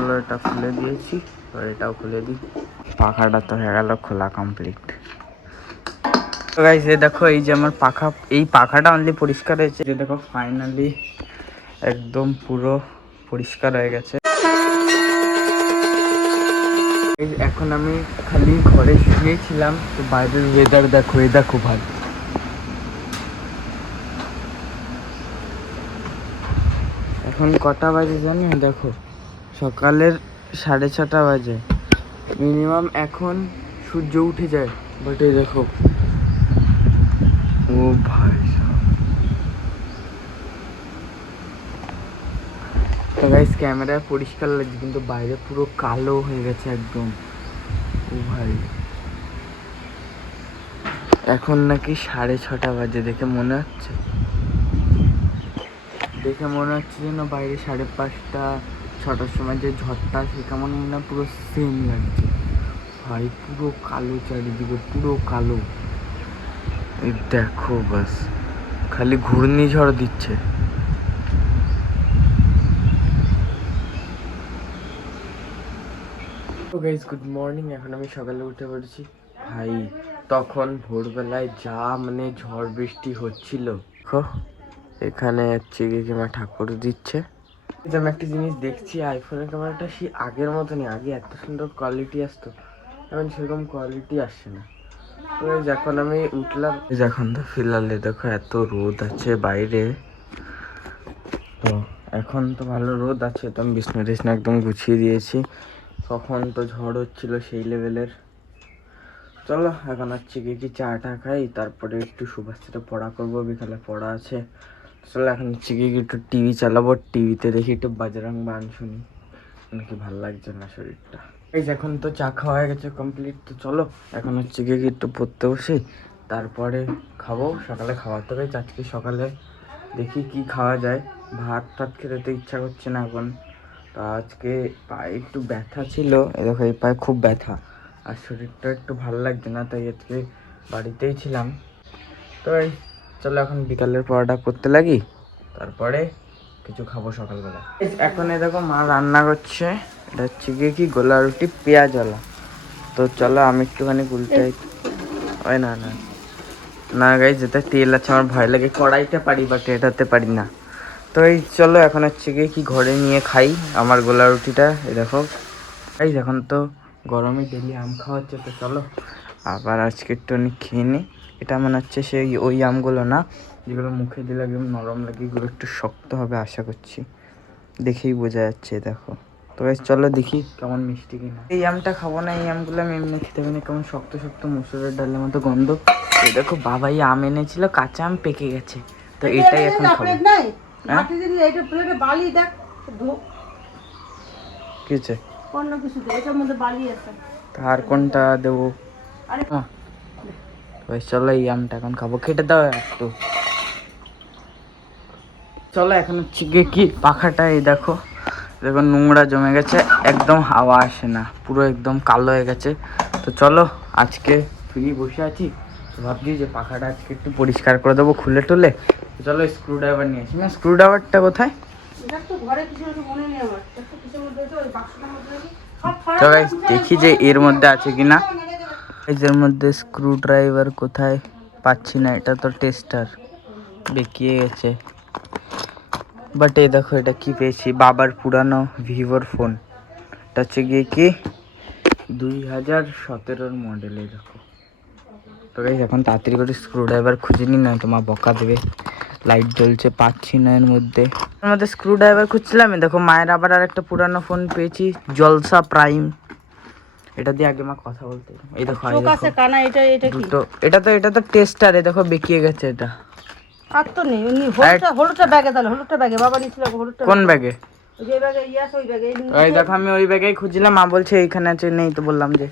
চলো এটা খুলে দিয়েছি, এবার এটাও খুলে দিই। পাখাটা তো হয়ে গেল খোলা কমপ্লিট। তো গাইস এই দেখো, এই যে আমার পাখা, এই পাখাটা অনলি পরিষ্কার হয়েছে, যে দেখো ফাইনালি একদম পুরো পরিষ্কার হয়ে গেছে। এখন আমি খালি ঘরে শুয়েছিলাম, তো বাইরের ওয়েদার দেখো, এই দেখো ভাই, এখন কটা বাজে জানি, দেখো সকালের 6:30 বাজে মিনিমাম। এখন সূর্য উঠে যায়, বাট এই দেখো, ও ভাই তো গাইস ক্যামেরায় পরিষ্কার লাগছে, কিন্তু বাইরে পুরো কালো হয়ে গেছে একদম। ও ভাই, এখন নাকি 6:30 বাজে, দেখে মনে হচ্ছে যেন বাইরে 5:30 6টার সময় যে ঝড়টা আসে কেমন মনে হয়, পুরো সেম লাগছে ভাই, পুরো কালো চারিদিকে, পুরো কালো। এই দেখো বাস, খালি ঘূর্ণিঝড় দিচ্ছে। তো গাইস গুড মর্নিং, এখন আমি সকালে উঠে পড়েছি ভাই। তখন ভোরবেলায় যা মানে ঝড় বৃষ্টি হচ্ছিল, দেখো এখানে হচ্ছে কিমা ঠাকুর দিচ্ছে। আমি একটা জিনিস দেখছি, আইফোনের ক্যামেরাটা সেই আগের মতনই, আগে এত সুন্দর কোয়ালিটি আসতো, এখন সেরকম কোয়ালিটি আসছে না। তো যখন আমি উঠলাম, যখন তো ফিলহালে দেখো এত রোদ আছে বাইরে, তো এখন তো ভালো রোদ আছে, তো আমি বিছনা টিছনা একদম গুছিয়ে দিয়েছি। তখন তো ঝড় হচ্ছিল সেই লেভেলের। চলো এখন হচ্ছে কি চাটা খাই, তারপরে একটু সুভাষ সাথে পড়া করবো, বিকালে পড়া আছে। চলো এখন হচ্ছে কি একটু টিভি চালাবো, টিভিতে দেখি একটু বাজরং বান শুনি, নাকি ভাল লাগছে না শরীরটা। এই এখন তো চা খাওয়া হয়ে গেছে কমপ্লিট, তো চলো এখন হচ্ছে কি একটু পড়তে বসি, তারপরে খাবো। সকালে খাওয়াতে হবে, আজকে সকালে দেখি কি খাওয়া যায়। ভাত টাত খেতে তো ইচ্ছা করছে না এখন। তো আজকে পায়ে একটু ব্যথা ছিল, এই দেখো এই পায়ে খুব ব্যথা, আর শরীরটা একটু ভালো লাগছে না, তাই আজকে বাড়িতেই ছিলাম। তো এই চলো এখন বিকালের পড়াটা করতে লাগি, তারপরে কিছু খাবো সকালবেলা। এখন এই দেখো মা রান্না করছে, এটা হচ্ছে গিয়ে কি গোলা রুটি পেঁয়াজওয়ালা। তো চলো আমি একটুখানি উল্টাই। ওই না না না গাই, যেটা তেল আছে আমার ভয় লাগে, কড়াইতে পারি বাট এটাতে পারি না। তো এই চলো এখন হচ্ছে গিয়ে কি ঘরে নিয়ে খাই আমার গোলা রুটিটা। এই দেখো এই এখন তো গরমে ডেলি আম খাওয়া হচ্ছে, তো চলো আবার আজকে একটু অনেক খেয়ে নিই। এটা মনে হচ্ছে সেই ওই আমগুলো না যেগুলো মুখে দিলে একদম নরম লাগে, এগুলো একটু শক্ত হবে আশা করছি, দেখেই বোঝা যাচ্ছে। দেখো তো চলো দেখি কেমন মিষ্টি কিনা। এই আমটা খাবো না, এই আমগুলো আমি এমনি খেতে পারি না, কেমন শক্ত শক্ত মসুরের ডালের মতো গন্ধ। এই দেখো বাবাই আম এনেছিল, কাঁচা আম পেকে গেছে, তো এটাই এখন খাবো। কিছে আর কোনটা দেবো? চলো এই আমটা এখন খাবো, খেতে দাও একটু। চলো এখন হচ্ছে গিয়ে কি পাখাটা, এই দেখো দেখো নোংরা জমে গেছে, একদম হাওয়া আসে না, পুরো একদম কালো হয়ে গেছে। তো চলো আজকে ফ্রি বসে আছি, তো ভাবছি যে পাখাটা আজকে একটু পরিষ্কার করে দেবো খুলে টুলে। চলো স্ক্রু ড্রাইভার নিয়ে আসি। না স্ক্রু ড্রাইভারটা কোথায়? তো গাইস দেখি যে এর মধ্যে আছে কিনা। এর মধ্যে স্ক্রু ড্রাইভার কোথায় পাচ্ছি না, এটা তো টেস্টার বেঁকিয়ে গেছে। বাট এই দেখো এটা কি পেয়েছি, বাবার পুরানো ভিভোর ফোন, এটা হচ্ছে গিয়ে কি 2017 মডেলের। দেখো তো গাইস এখন তাড়াতাড়ি করে স্ক্রু ড্রাইভার খুঁজে নি, না তোমার বকা দেবে। লাইট জ্বলছে, পাচ্ছি না এর মধ্যে স্ক্রু ড্রাইভার খুঁজছিলাম। দেখো মায়ের আবার আর একটা পুরানো ফোন পেয়েছি, জলসা প্রাইম, এটা দিয়ে আগে মা কথা বলতে। এই দেখো এটা তো টেস্টার, এই দেখো বেঁকিয়ে গেছে এটা। আর তো নেই, হলুদটা ব্যাগে, তাহলে হলুদটা ব্যাগে বাবা নিছিল, হলুদটা কোন ব্যাগে? যে ব্যাগে ইয়াস ওই ব্যাগে। এই দেখো আমি ওই ব্যাগেই খুঁজছিলাম, মা বলছে এইখানে আছে, নেই তো বললাম যে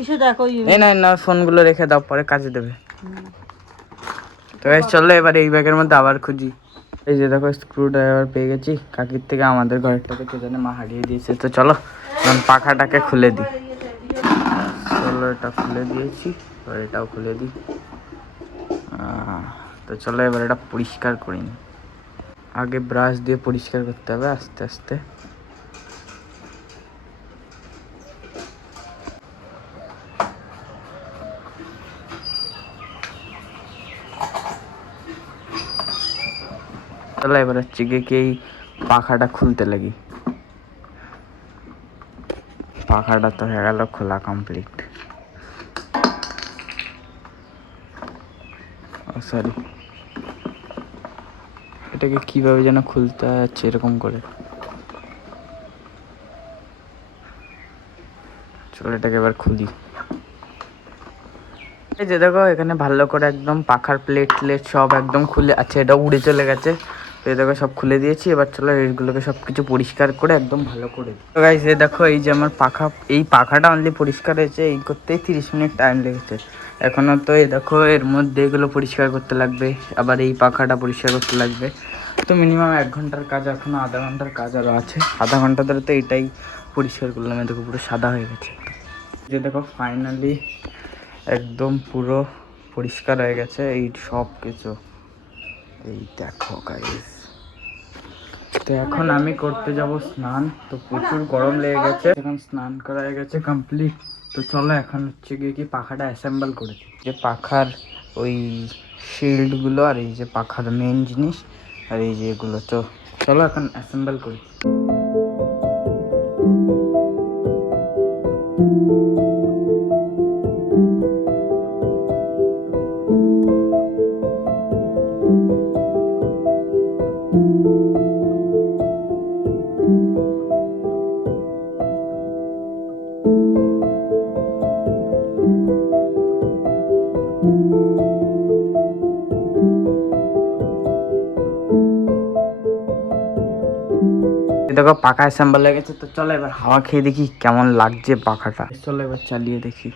ইস্যু দেখো। এই না না ফোনগুলো রেখে দাও, পরে কাজে দেবে। তো চলো এবার এই ব্যাগের মধ্যে আবার খুঁজি। এই যে দেখো স্ক্রু ড্রাইভার পেয়ে গেছি কাকির থেকে, আমাদের ঘরেরটাকে কে জানে মা হারিয়ে দিয়েছে। তো চলো পাখাটাকে খুলে দিই। চলো এটা খুলে দিয়েছি, এবার এটাও খুলে দিই। তো চলো এবার এটা পরিষ্কার করি নি, আগে ব্রাশ দিয়ে পরিষ্কার করতে হবে আস্তে আস্তে। তাহলে এবার হচ্ছে গিয়ে কি এই পাখাটা খুলতে লাগি। পাখাটা তো হয়ে গেল খোলা কমপ্লিট। ও সরি, এটাকে কিভাবে যেন খুলতে যাচ্ছে এরকম করে। চলো এটাকে এবার খুলি। এই যে দেখো এখানে ভালো করে একদম পাখার প্লেট সব একদম খুলে, আচ্ছা এটা উড়ে চলে গেছে। তো এই দেখো সব খুলে দিয়েছি। এবার চলো এইগুলোকে সব কিছু পরিষ্কার করে একদম ভালো করে। তো গাইস এই দেখো এই যে আমার এই পাখাটা অনলি পরিষ্কার হয়েছে, এই করতেই 30 মিনিট টাইম লেগেছে। এখনও তো এই দেখো এর মধ্যে এগুলো পরিষ্কার করতে লাগবে, আবার এই পাখাটা পরিষ্কার করতে লাগবে। তো মিনিমাম 1 ঘন্টার কাজ, এখনও আধা ঘন্টার কাজ আরও আছে। আধা ঘন্টা ধরে তো এটাই পরিষ্কার করলাম, দেখো পুরো সাদা হয়ে গেছে। যে দেখো ফাইনালি একদম পুরো পরিষ্কার হয়ে গেছে এই সব কিছু। এই দেখো গাইস, তো এখন আমি করতে যাব স্নান। তো প্রচুর গরম লেগে গেছে, এখন স্নান করা হয়ে গেছে কমপ্লিট। তো চলো এখন হচ্ছে গিয়ে কি পাখাটা অ্যাসেম্বল করেছি, যে পাখার ওই শিল্ডগুলো আর এই যে পাখার মেন জিনিস আর এই যে এগুলো। তো চলো এখন অ্যাসেম্বল করি। দেখো পাখা অ্যাসেম্বল হয়ে গেছে। তো চলো এবার হাওয়া খেয়ে দেখি কেমন লাগছে পাখাটা। চলো এবার চালিয়ে দেখি।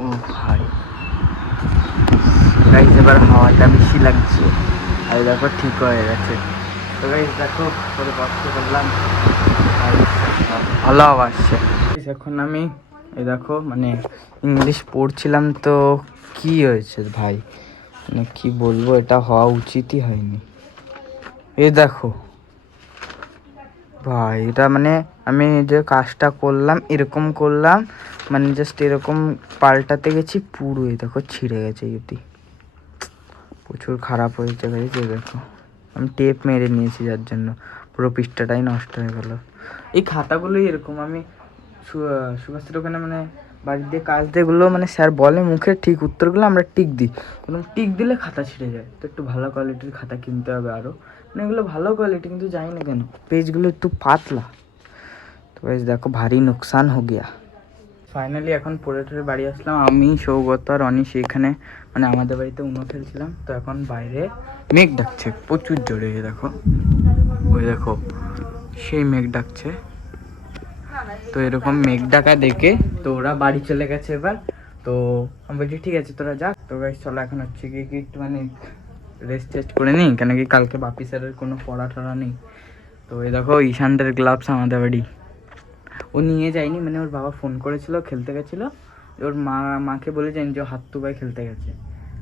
ও ভাই গাইস, এবার হাওয়াটা বেশি লাগছে। আর দেখো ঠিক হয়ে গেছে। তো গাইস দেখো করে কষ্ট করলাম, ভালো হাওয়া আসছে। এখন আমি এই দেখো মানে ইংলিশ পড়ছিলাম, তো কি হয়েছে ভাই, মানে কি বলবো, এটা হওয়া উচিতই হয়নি। এই দেখো ভাই, এটা মানে আমি যে কাজটা করলাম এরকম করলাম, মানে জাস্ট এরকম পাল্টাতে গেছি, পুরো এই দেখো ছিঁড়ে গেছে। যদি প্রচুর খারাপ হয়েছে ভাই, যে দেখো আমি টেপ মেরে নিয়েছি যার জন্য পুরো পৃষ্ঠাটাই নষ্ট হয়ে গেল। এই খাতাগুলোই এরকম, আমি সুভাষের ওখানে মানে বাড়ির দিয়ে কাজ যেগুলো মানে স্যার বলে মুখে ঠিক উত্তরগুলো আমরা টিক দিই, এবং টিক দিলে খাতা ছিঁড়ে যায়। তো একটু ভালো কোয়ালিটির খাতা কিনতে হবে আরও, মানে এগুলো ভালো কোয়ালিটি কিন্তু জানি না কেন পেজগুলো একটু পাতলা। তো বেশ দেখো ভারী নুকসান হো গিয়া। ফাইনালি এখন পড়ে বাড়ি আসলাম আমি, সৌগত আর অনিশ। এখানে মানে আমাদের বাড়িতে উনো খেলছিলাম। তো এখন বাইরে মেঘ ডাকছে প্রচুর জোরে, দেখো ওই দেখো সেই মেঘ ডাকছে। তো এরকম মেঘ ডাকা দেখে তো ওরা বাড়ি চলে গেছে এবার। তো আমি বলছি ঠিক আছে তোরা যা। তো গাইস চলো এখন হচ্ছে কি একটু মানে রেস্ট টেস্ট করে নিই, কেন কি কালকে বাপি স্যারের কোনো পড়া টড়া নেই। তো এই দেখো ঈশানদের গ্লাভস আমাদের বাড়ি ও নিয়ে যায়নি, মানে ওর বাবা ফোন করেছিল, খেলতে গেছিলো। ওর মাকে বলেছেন যে হাত্তুবাই খেলতে গেছে।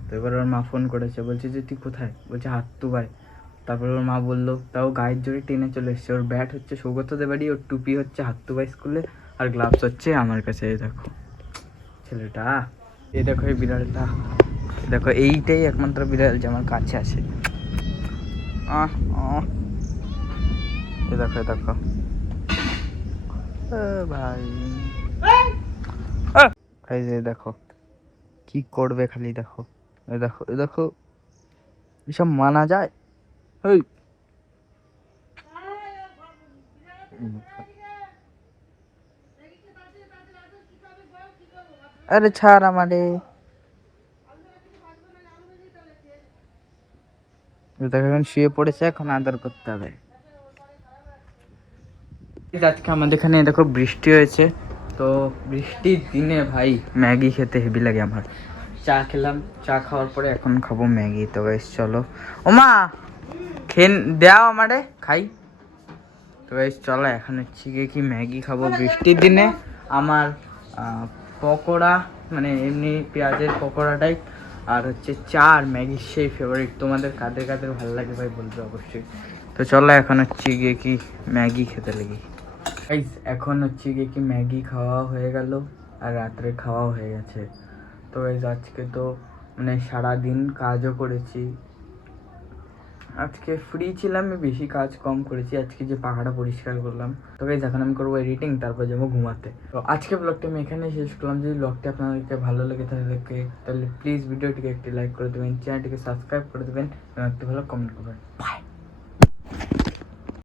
তো এবার ওর মা ফোন করেছে, বলছে যে তুই কোথায়, বলছে হাত্তুবাই। তারপর ওর মা বললো, তাও গায়ের জোরে টেনে চলে এসছে। ওর ব্যাট হচ্ছে সৌগতদের বাড়ি, ওর টুপি হচ্ছে হাত্তুবাই স্কুলে, আর গ্লাভস হচ্ছে আমার কাছে। এই দেখো ছেলেটা, এই দেখো এই বিড়ালটা, দেখো এইটাই একমাত্র বিড়াল যে আমার কাছে আছে। এই দেখো এই দেখো ভাই, এই যে দেখো কি করবে খালি দেখো। এই দেখো এই দেখো, এসব মানা যায়? এই আরে ছাড় আমারে। দেখো এখন শুয়ে পড়েছে, এখন আদর করতে হবে। আজকে আমাদের এখানে দেখো বৃষ্টি হয়েছে। তো বৃষ্টির দিনে ভাই ম্যাগি খেতে হেভি লাগে আমার। চা খেলাম, চা খাওয়ার পরে এখন খাবো ম্যাগি। তো বেশ চলো, ওমা দাও আমারে খাই। তো বেশ চলো এখন হচ্ছে গিয়ে কি ম্যাগি খাবো বৃষ্টির দিনে। আমার পকোড়া মানে এমনি পেঁয়াজের পকোড়াটাই, আর হচ্ছে চা আর ম্যাগি সেই ফেভারিট। তোমাদের কাদের কাদের ভালো লাগে ভাই বলবে অবশ্যই। তো চলো এখন হচ্ছে গিয়ে কি ম্যাগি খেতে লাগি। এখন হচ্ছে গিয়ে কি ম্যাগি খাওয়া হয়ে গেল আর রাত্রে খাওয়াও হয়ে গেছে। তো গাইস আজকে তো মানে সারাদিন কাজও করেছি। আজকে ফ্রি ছিলাম, আমি বেশি কাজ কম করেছি। আজকে যে পাখাটা পরিষ্কার করলাম, তো গাইস এখন আমি করবো এডিটিং, তারপর যাবো ঘুমাতে। তো আজকে ব্লগটা আমি এখানে শেষ করলাম। যদি ব্লগটি আপনাদেরকে ভালো লেগে থাকে তাহলে প্লিজ ভিডিওটিকে একটি লাইক করে দেবেন, চ্যানেলটিকে সাবস্ক্রাইব করে দেবেন এবং একটি ভালো কমেন্ট করবেন। বাই।